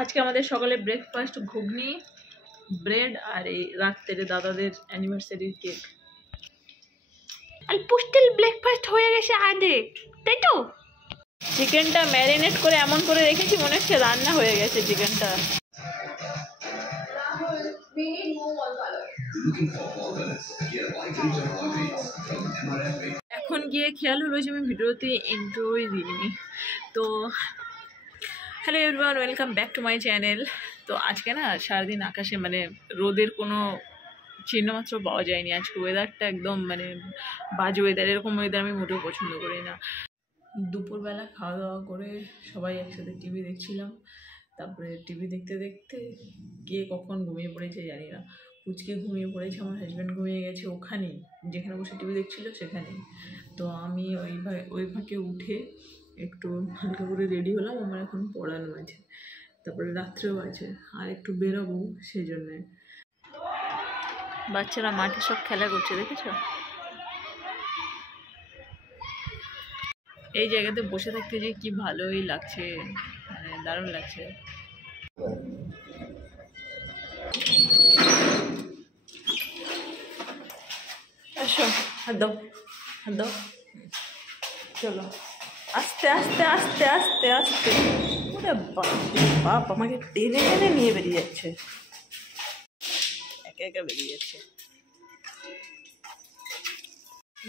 আজকে আমাদের সকালে ব্রেকফাস্ট ঘুগনি, ব্রেড আর এই রাত্রে দাদাদের অ্যানিভার্সারির কেক। আর পোস্টাল ব্রেকফাস্ট হয়ে গেছে আগে, তাই তো? চিকেনটা ম্যারিনেট করে এমন করে রেখেছি মনে হচ্ছে রান্না হয়ে গেছে চিকেনটা। এখন গিয়ে খেয়াল হলো যে আমি ভিডিওতে ইন্ট্রোই দিইনি। তো hello everyone, welcome back to my channel. তো আজকে না সারাদিন আকাশে মানে রোদের কোনো চিহ্নমাত্র পাওয়া যায়নি। আজকে ওয়েদারটা একদম মানে বাজে ওয়েদার, এরকম ওয়েদার আমি মোটেও পছন্দ করি না। দুপুরবেলা খাওয়া দাওয়া করে সবাই একসাথে টিভি দেখছিলাম। তারপরে টিভি দেখতে দেখতে কে কখন ঘুমিয়ে পড়েছে জানি না। পুচকে ঘুমিয়ে পড়েছে, আমার হাজব্যান্ড ঘুমিয়ে গেছে ওখানেই, যেখানে বসে টিভি দেখছিল সেখানেই। তো আমি ওই ফাঁকে উঠে একটু হালকা করে রেডি হলাম, আমার এখন পড়ানো আছে, তারপরে রাত্রেও আছে, আর একটু বেরোবো সেই জন্যে। বাচ্চারা মাঠে সব খেলা করছে, দেখেছ? এই জায়গাতে বসে থাকতে যে কি ভালোই লাগছে, মানে দারুণ লাগছে। আসো, হাত দাও, হাত দাও, চলো আস্তে আস্তে আস্তে আস্তে আস্তে। ওরে বাপ, আমাকে টেনে টেনে নিয়ে বেরিয়ে যাচ্ছে, একা একা বেরিয়ে যাচ্ছে।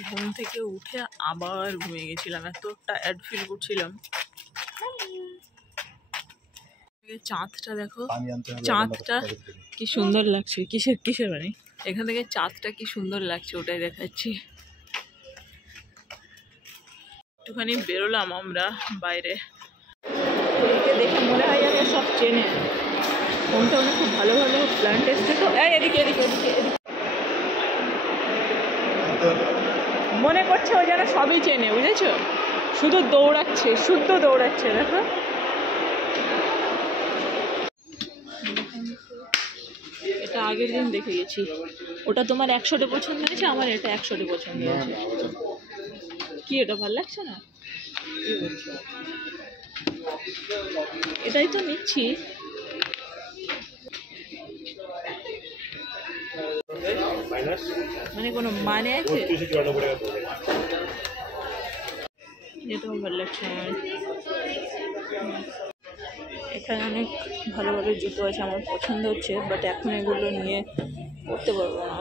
ঘুম থেকে উঠে আবার ঘুমিয়ে গেছিলাম, এত টায়ার্ড ফিল করছিলাম। চাঁদটা দেখো, চাঁদটা কি সুন্দর লাগছে। কিসের বাড়ি? এখান থেকে চাঁদটা কি সুন্দর লাগছে, ওটাই দেখাচ্ছি। একটুখানি বেরোলাম আমরা বাইরে, দেখে মনে হয় যেন সব চেনে। ফোনটা অনেক খুব ভালো ভালো প্ল্যান্ট এসছে তো। এদিকে এদিকে এদিকে মনে করছে ও যেন সবই চেনে, বুঝেছো? শুধু দৌড়াচ্ছে, শুদ্ধ দৌড়াচ্ছে। দেখো এটা আগের দিন দেখে গেছি। ওটা তোমার 100টে পছন্দ হয়েছে, আমার এটা 100টে পছন্দ হয়েছে। কি এটা ভালো লাগছে না? কি বলছো? এটাই তো নিচ্ছি। মানে কোনো মানে আছে? এটাও ভালো লাগছে আমার। এখানে অনেক ভালো ভালো জুতো আছে, আমার পছন্দ হচ্ছে, বাট এখন এগুলো নিয়ে পড়তে পারবো না।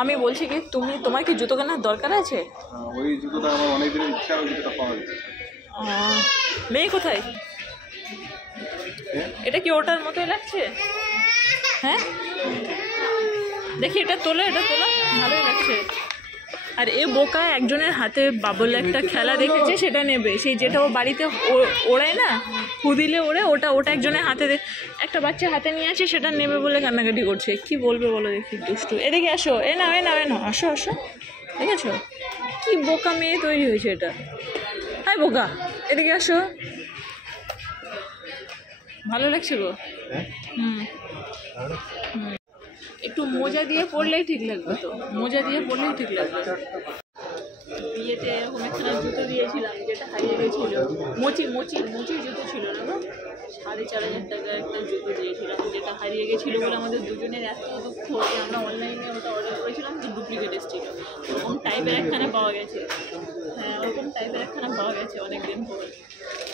আমি বলছি কি, তোমার কি জুতো কেনার দরকার আছে? ওই জুতোটা আমার অনেক দিনের ইচ্ছা, ওই জুতোটা পাওয়া যায়। মেয়ে কোথায়? এটা কি ওটার মতোই লাগছে? হ্যাঁ দেখি, এটা তোলো, এটা তোলো, ভালোই লাগছে। আর এ বোকা একজনের হাতে বাবল একটা খেলা দেখেছে, সেটা নেবে। সেই যেটা ও বাড়িতে ওড়ায় না, ফু দিলে ওড়ে, ওটা একজনের হাতে, একটা বাচ্চা হাতে নিয়ে আছে, সেটা নেবে বলে কান্নাকাটি করছে। কি বলবে বলো দেখি, দুষ্টু। এদিকে আসো, এ নাও আসো আসো। দেখেছো কি বোকা মেয়ে তৈরি হয়েছে এটা? হ্যাঁ বোকা, এদিকে আসো। ভালো লাগছে গো। হুম, একটু মোজা দিয়ে পড়লেই ঠিক লাগবে তো, মোজা দিয়ে পড়লেই ঠিক লাগবে। বিয়েতে এরকম একটা জুতো দিয়েছিলাম, যেটা হারিয়ে গেছিল। মুচির জুতো ছিল না গো, 4,500 টাকার একটা জুতো দিয়েছিলাম, যেটা হারিয়ে গেছিলো বলে আমাদের দুজনের এত দুঃখ যে আমরা অনলাইনে ওটা অর্ডার করেছিলাম, যে ডুপ্লিকেট এসেছিল। ওরকম টাইপের একখানা পাওয়া গেছে। হ্যাঁ, ওরকম টাইপের একখানা পাওয়া গেছে অনেকদিন পরে।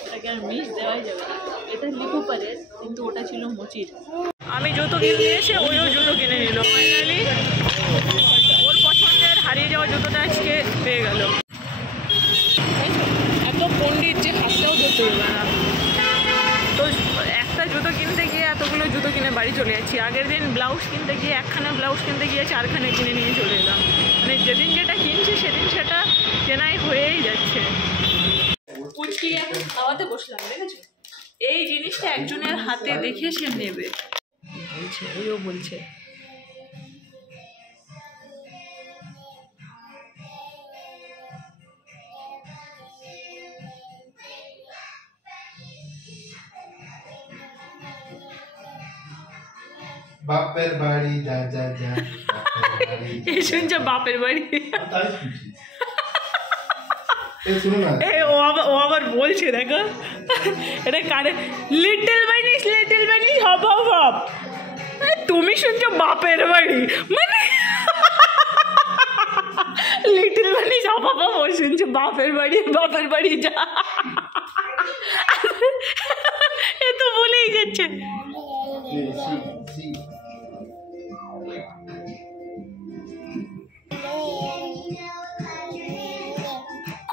ওটাকে আর মিস দেওয়াই যাবে না। এটা লিপু পারের, কিন্তু ওটা ছিল মুচির। আমি জুতো কিনে নিয়েছি, ওইও জুতো কিনে নিল। ফাইনালি ওর পছন্দের হারিয়ে যাওয়া জুতোটা আজকে পেয়ে গেল। এত পণ্ডিত যে হাতটাও ধরতে দেবে না। তো একটা জুতো কিনতে গিয়ে এতগুলো জুতো কিনে বাড়ি চলে যাচ্ছি। আগের দিন ব্লাউজ কিনতে গিয়ে একখানা ব্লাউজ কিনতে গিয়ে 4খানা কিনে নিয়ে চলে এলাম। মানে যেদিন যেটা কিনছি সেদিন সেটা কেনাই হয়েই যাচ্ছে। পুচকি এখন খাওয়াতে বসলাম, দেখেছো? এই জিনিসটা একজনের হাতে দেখে সে নেবে বলছে, ওইও বলছে। বাপের বাড়ি যা যা যা এই শুনছো বাপের বাড়ি তাই শুনছি এই শুনো না ও আবার বলছে দেখো এটা কারে লিটল বানিস হপ হপ হপ তুমি শুনছো বাপের বাড়ি মানে লিটল বানিস হপ হপ হপ ও শুনছো বাপের বাড়ি যা এ তো বলেই যাচ্ছে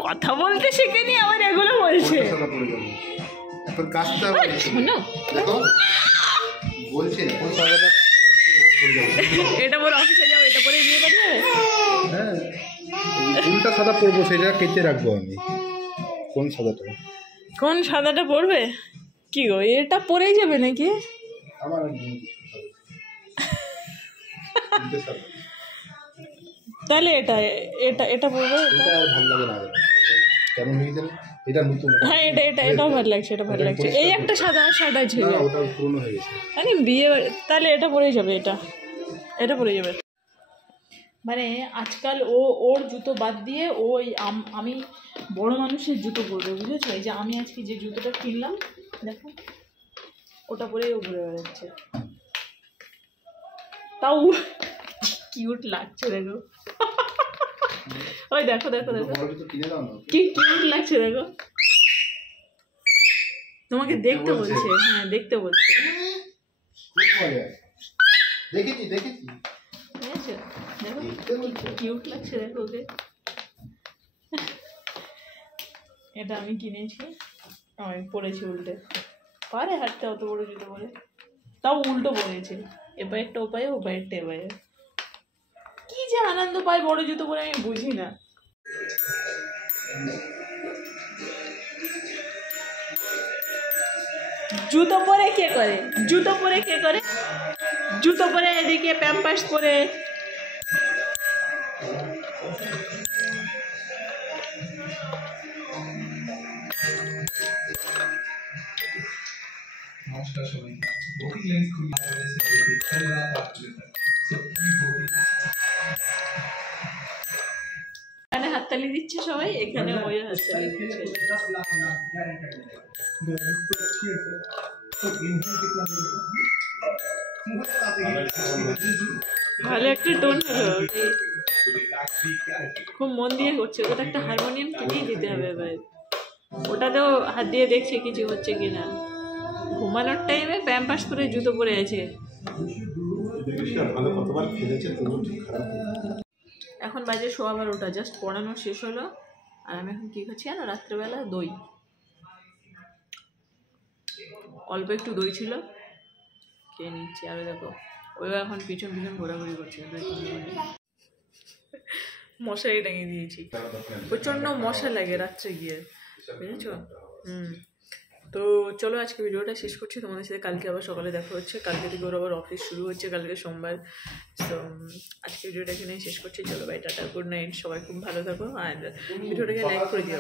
কথা বলতে শিখেনি আবার এগুলো বলছে এখন কাজটা শোনো দেখো বলছে কোন সাজাটা এটা পরে অফিসে যাবো এটা পরে বিয়ে করবে হ্যাঁ কোনটা সাদা পরবো সেটা কেটে রাখবো আমি কোন সাদাটা পরবে কি গো এটা পরেই যাবে নাকি আমার তাহলে এটা পরবে এটা আর ভালো লাগে না কেমন হয়ে গেল এটা নতুন হ্যাঁ এটাও ভালো লাগছে এই একটা সাদা ছিল না ওটা পুরনো হয়ে গেছে মানে বিয়ে তাহলে এটা পরেই যাবে এটা পরে যাবে মানে আজকাল ওর জুতো বাদ দিয়ে আমি বড় মানুষের জুতো পরবে বুঝেছো এই যে আমি আজকে যে জুতোটা কিনলাম দেখো ওটা পরেই ও ঘুরে বেড়াচ্ছে তাও কিউট লাগছে দেখো ওই দেখো কি কিউট লাগছে দেখো তোমাকে দেখতে বলছে হ্যাঁ দেখতে বলছে দেখেছি দেখো কিউট লাগছে দেখো ওকে এটা আমি কিনেছি আমি পরেছি উল্টে পারে হাঁটতে অত বড় জুতো পরে তাও উল্টো পরেছে এবার একটা ওপায়ে একটা এবারে কি যে আনন্দ পায় বড় জুতো পরে আমি বুঝি না জুতো পরে কে করে জুতো পরে এদিকে প্যাম্পাস পরে নমস্কার সবাইকে ভৌতিক লেন্স খুলে আমাদের সাথে রাত 8 সো কি ভৌতিক এখানে হাততালি দিচ্ছে সবাই এখানে ওই হাততালি দিচ্ছে ভালো একটা টোন হলো খুব মন দিয়ে করছে ওটা একটা হারমোনিয়াম কিনেই দিতে হবে এবার ওটাতেও হাত দিয়ে দেখছে কিছু হচ্ছে কিনা ঘুমানোর টাইমে প্যাম্পাস করে জুতো পরে আছে এখন বাজে 12:15 জাস্ট পড়ানো শেষ হলো আর আমি এখন কী খাচ্ছি না রাত্রেবেলা দই অল্প একটু দই ছিল খেয়ে নিচ্ছি আর দেখো ওই এখন পিছন ঘোরাঘুরি করছে মশারি টাঙিয়ে দিয়েছি প্রচণ্ড মশা লাগে রাত্রে গিয়ে বুঝেছো তো চলো আজকে ভিডিওটা শেষ করছি তোমাদের সাথে কালকে আবার সকালে দেখা হচ্ছে কালকে থেকে ওর আবার অফিস শুরু হচ্ছে কালকে সোমবার তো আজকে ভিডিওটা এখানেই শেষ করছি চলো বাই টাটা গুড নাইট সবাই খুব ভালো থাকো আর ভিডিওটাকে লাইক করে দিও